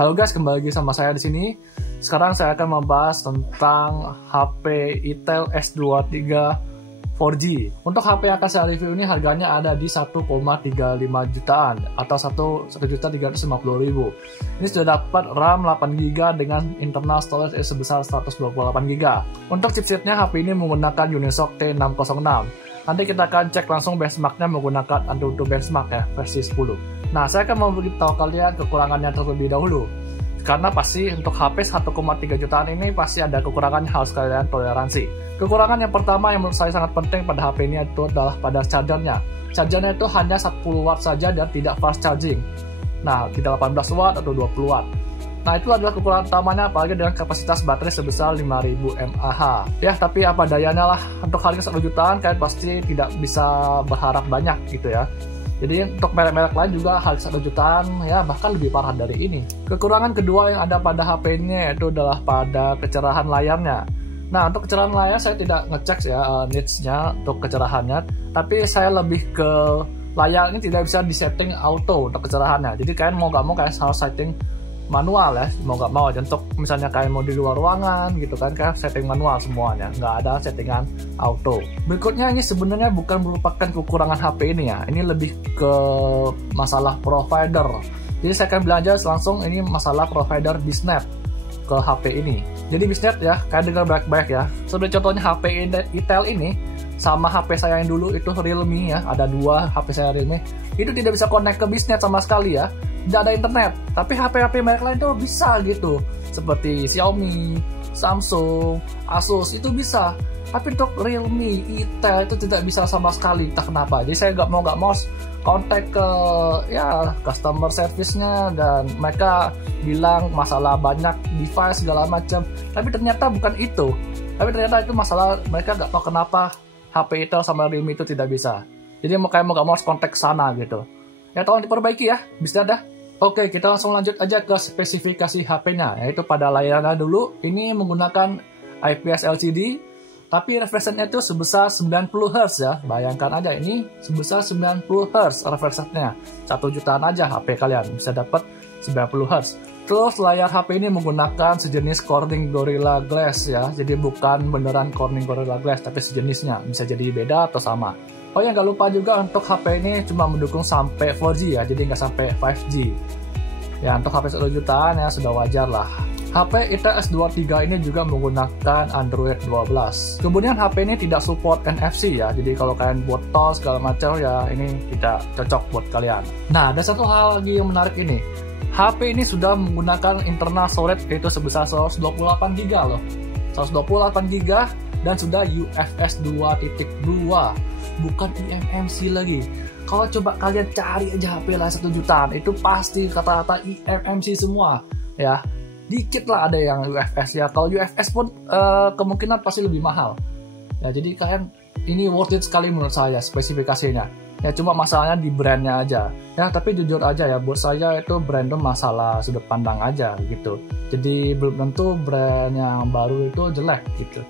Halo guys, kembali lagi sama saya di sini. Sekarang saya akan membahas tentang HP Itel S23 4G. Untuk HP yang akan saya review ini harganya ada di 1,35 jutaan atau 1.350.000. Ini sudah dapat RAM 8GB dengan internal storage sebesar 128GB. Untuk chipsetnya HP ini menggunakan Unisoc T606. Nanti kita akan cek langsung benchmarknya menggunakan AnTuTu benchmark ya, versi 10. Nah, saya akan memberitahu kalian kekurangannya terlebih dahulu. Karena pasti untuk HP 1,3 jutaan ini pasti ada kekurangan yang harus kalian toleransi. Kekurangan yang pertama yang menurut saya sangat penting pada HP ini itu adalah pada chargernya. Chargernya itu hanya 10 watt saja dan tidak fast charging. Nah, tidak 18 watt atau 20 watt. Nah, itu adalah kekurangan utamanya, apalagi dengan kapasitas baterai sebesar 5000 mAh. Ya, tapi apa dayanya lah, untuk harga 1 jutaan kalian pasti tidak bisa berharap banyak gitu ya. Jadi untuk merek-merek lain juga harga 1 jutaan ya bahkan lebih parah dari ini. Kekurangan kedua yang ada pada HP ini yaitu adalah pada kecerahan layarnya. Nah, untuk kecerahan layar saya tidak ngecek ya needs-nya untuk kecerahannya, tapi saya lebih ke layar ini tidak bisa disetting auto untuk kecerahannya. Jadi kalian mau nggak mau kalian harus setting manual ya, mau nggak mau aja. Untuk misalnya kalian mau di luar ruangan gitu kan, kayak setting manual semuanya, nggak ada settingan auto. Berikutnya ini sebenarnya bukan merupakan kekurangan HP ini ya, ini lebih ke masalah provider. Jadi saya akan bilang aja langsung, ini masalah provider Biznet ke HP ini. Jadi Biznet ya, kalian dengar baik-baik ya. Sebenarnya contohnya HP Itel ini sama HP saya yang dulu itu Realme ya, ada dua HP saya Realme, itu tidak bisa connect ke Biznet sama sekali ya. Tidak ada internet, tapi HP-HP merek lain tuh bisa gitu, seperti Xiaomi, Samsung, Asus itu bisa. Tapi untuk Realme, Itel itu tidak bisa sama sekali, entah kenapa. Jadi saya nggak mau kontak ke ya customer service-nya dan mereka bilang masalah banyak device segala macam. Tapi ternyata bukan itu. Tapi ternyata itu masalah mereka nggak tahu kenapa HP Itel sama Realme itu tidak bisa. Jadi mau nggak mau harus kontak sana gitu. Ya tolong diperbaiki ya, bisa dah. Oke, kita langsung lanjut aja ke spesifikasi HP-nya, yaitu pada layarnya dulu, ini menggunakan IPS LCD, tapi refresh rate-nya itu sebesar 90Hz ya, bayangkan aja ini sebesar 90Hz refresh rate-nya, 1 jutaan aja HP kalian bisa dapat 90Hz. Terus layar HP ini menggunakan sejenis Corning Gorilla Glass ya, jadi bukan beneran Corning Gorilla Glass, tapi sejenisnya, bisa jadi beda atau sama. Oh ya, nggak lupa juga untuk HP ini cuma mendukung sampai 4G ya, jadi nggak sampai 5G. Ya, untuk HP 1 jutaan ya sudah wajar lah. HP Itel S23 ini juga menggunakan Android 12. Kemudian HP ini tidak support NFC ya, jadi kalau kalian buat tol segala macam ya ini tidak cocok buat kalian. Nah, ada satu hal lagi yang menarik ini. HP ini sudah menggunakan internal storage yaitu sebesar 128GB loh. 128GB dan sudah UFS 2.2, bukan eMMC lagi. Kalau coba kalian cari aja HP lain 1 jutaan, itu pasti kata-kata eMMC semua ya. Dikit lah ada yang UFS ya. Kalau UFS pun kemungkinan pasti lebih mahal ya. Jadi kalian ini worth it sekali menurut saya spesifikasinya ya. Cuma masalahnya di brandnya aja ya. Tapi jujur aja ya, buat saya itu brand itu masalah sudut pandang aja gitu. Jadi belum tentu brand yang baru itu jelek gitu.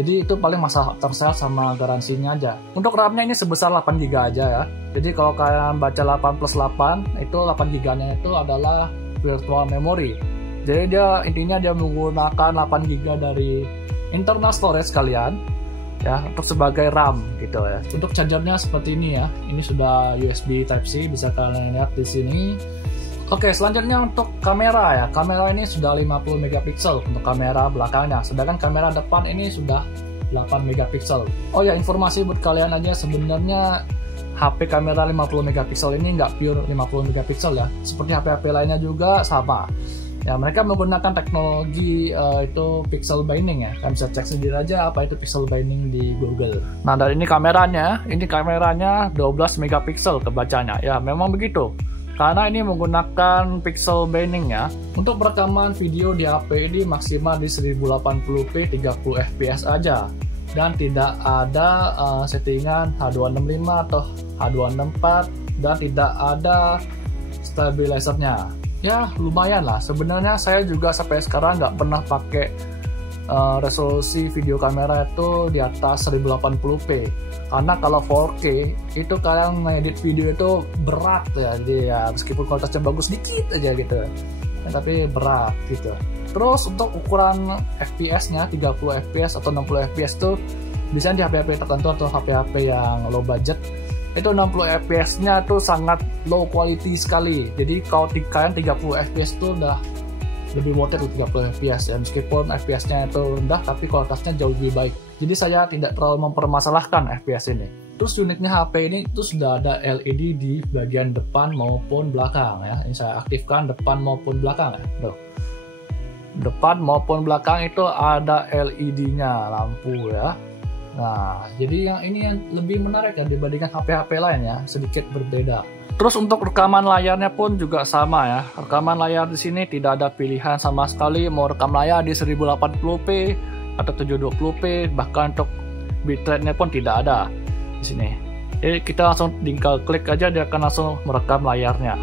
Jadi itu paling masalah tersel sama garansinya aja. Untuk RAM-nya ini sebesar 8GB aja ya. Jadi kalau kalian baca 8+8, itu 8GB-nya itu adalah virtual memory. Jadi dia intinya dia menggunakan 8GB dari internal storage kalian ya untuk sebagai RAM gitu ya. Untuk chargernya seperti ini ya. Ini sudah USB Type-C, bisa kalian lihat di sini. Oke, selanjutnya untuk kamera ya. Kamera ini sudah 50 megapiksel untuk kamera belakangnya, sedangkan kamera depan ini sudah 8 megapiksel. Oh ya, informasi buat kalian aja, sebenarnya HP kamera 50 megapiksel ini nggak pure 50 megapiksel ya. Seperti HP-HP lainnya juga sama. Ya, mereka menggunakan teknologi itu pixel binding ya. Kalian bisa cek sendiri aja apa itu pixel binding di Google. Nah, dari ini kameranya 12 megapiksel kebacanya. Ya, memang begitu. Karena ini menggunakan pixel binding ya. Untuk perekaman video di HP ini maksimal di 1080p 30 fps aja. Dan tidak ada settingan H265 atau H264 dan tidak ada stabilizernya. Ya lumayan lah. Sebenarnya saya juga sampai sekarang nggak pernah pakai resolusi video kamera itu di atas 1080p. Karena kalau 4K itu kalian ngedit video itu berat ya, jadi ya meskipun kualitasnya bagus dikit aja gitu. tapi berat gitu. Terus untuk ukuran FPS-nya 30 FPS atau 60 FPS tuh biasanya di HP-HP tertentu atau HP-HP yang low budget itu 60 FPS-nya tuh sangat low quality sekali. Jadi kalau kalian 30 FPS tuh udah lebih worth it 30 FPS ya, meskipun FPS-nya itu rendah tapi kualitasnya jauh lebih baik. Jadi saya tidak terlalu mempermasalahkan FPS ini. Terus uniknya HP ini itu sudah ada LED di bagian depan maupun belakang ya. Ini saya aktifkan depan maupun belakang ya. Tuh. Depan maupun belakang itu ada LED-nya lampu ya. Nah, jadi yang ini yang lebih menarik ya dibandingkan HP-HP lain ya, sedikit berbeda. Terus untuk rekaman layarnya pun juga sama ya. Rekaman layar di sini tidak ada pilihan sama sekali mau rekam layar di 1080p atau 720p, bahkan untuk bitrate-nya pun tidak ada di sini. Jadi kita langsung tinggal klik aja dia akan langsung merekam layarnya.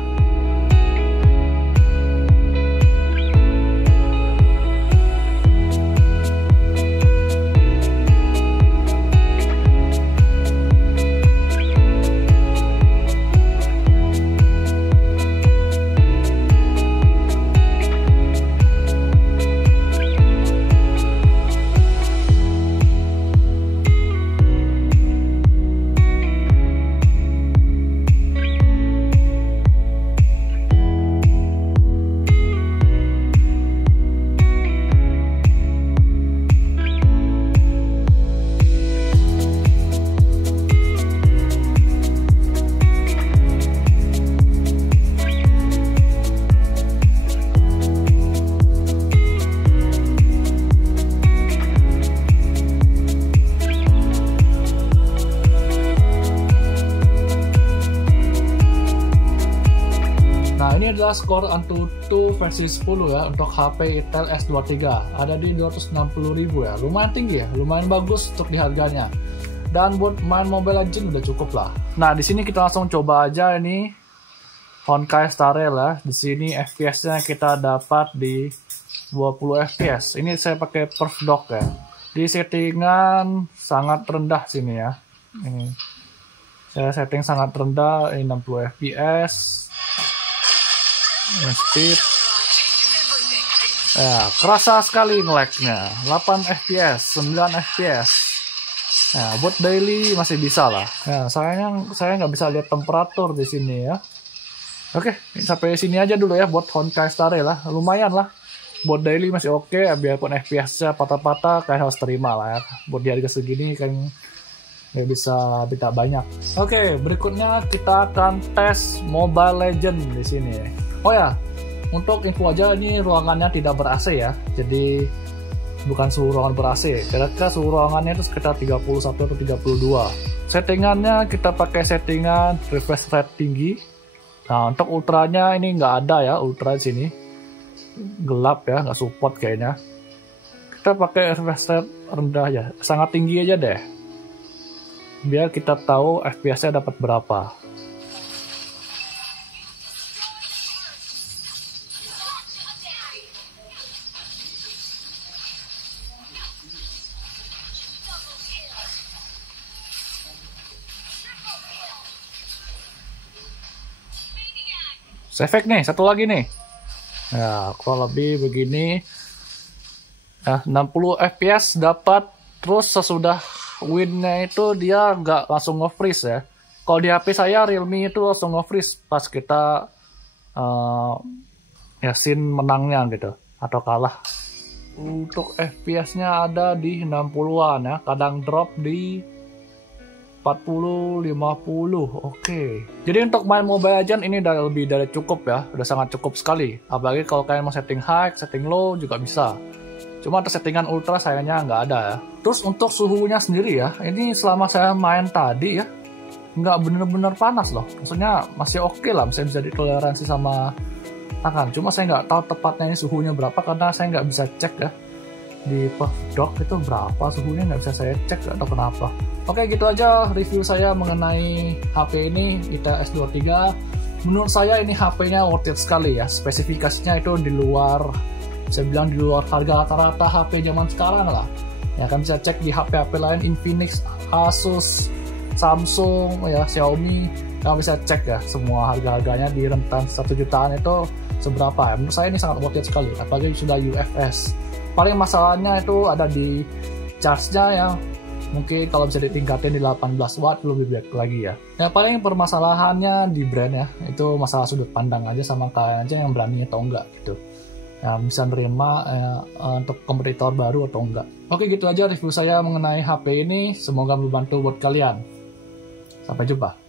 Ini adalah skor Antutu versi 10 ya untuk HP Itel S23, ada di 260.000 ya, lumayan tinggi ya, lumayan bagus untuk di harganya. Dan buat main Mobile Legends udah cukup lah. Nah di sini kita langsung coba aja ini Honkai Star Rail ya. Di sini FPS-nya kita dapat di 20 FPS. Ini saya pakai Perf Dock ya. Di settingan sangat rendah sini ya. Ini saya setting sangat rendah, ini 60 FPS. Speed ya, kerasa sekali nge-lag-nya 8 fps 9 fps ya, buat daily masih bisa lah ya, sayang saya nggak bisa lihat temperatur di sini ya. Oke, sampai sini aja dulu ya buat Honkai Star Rail lah, lumayan lah buat daily masih oke, biarpun fps-nya patah-patah kayak harus terima lah ya, buat di harga segini kan nggak bisa tidak banyak. Oke, berikutnya kita akan tes Mobile Legends di sini. Oh ya, untuk info aja ini ruangannya tidak ber-AC ya. Jadi bukan suhu ruangan ber-AC. Kira-kira suhu ruangannya itu sekitar 31 atau 32. Settingannya kita pakai settingan refresh rate tinggi. Nah, untuk ultranya ini nggak ada ya, ultra di sini. Gelap ya, nggak support kayaknya. Kita pakai refresh rate rendah ya, sangat tinggi aja deh. Biar kita tahu FPS-nya dapat berapa. Efek nih, satu lagi nih. Ya, kurang lebih begini. Nah, 60 FPS dapat, terus sesudah win-nya itu dia nggak langsung nge-freeze ya. Kalau di HP saya Realme itu langsung nge-freeze pas kita ya scene menangnya gitu atau kalah. Untuk FPS-nya ada di 60-an ya, kadang drop di 40, 50, oke. Jadi untuk main Mobile Legends ini udah lebih dari cukup ya, udah sangat cukup sekali. Apalagi kalau kalian mau setting high, setting low juga bisa. Cuma untuk settingan ultra sayangnya nggak ada ya. Terus untuk suhunya sendiri ya, ini selama saya main tadi ya, nggak bener-bener panas loh. Maksudnya masih oke lah, bisa ditoleransi sama tangan. Cuma saya nggak tahu tepatnya ini suhunya berapa karena saya nggak bisa cek ya. Di Perf Dock itu berapa suhunya nggak bisa saya cek atau kenapa. Oke, gitu aja review saya mengenai HP ini Itel S23. Menurut saya ini HP-nya worth it sekali ya. Spesifikasinya itu di luar, saya bilang di luar harga rata-rata HP zaman sekarang lah. Ya kan bisa cek di HP-HP lain, Infinix, Asus, Samsung, ya Xiaomi. Kalian bisa cek ya semua harga-harganya di rentan 1 jutaan itu seberapa. Menurut saya ini sangat worth it sekali, apalagi sudah UFS. Paling masalahnya itu ada di charge-nya yang mungkin kalau bisa ditingkatin di 18 watt lebih baik lagi ya. Ya paling permasalahannya di brand ya, itu masalah sudut pandang aja sama kalian aja yang berani atau enggak gitu. Ya, bisa nerima untuk kompetitor baru atau enggak. Oke, gitu aja review saya mengenai HP ini. Semoga membantu buat kalian. Sampai jumpa.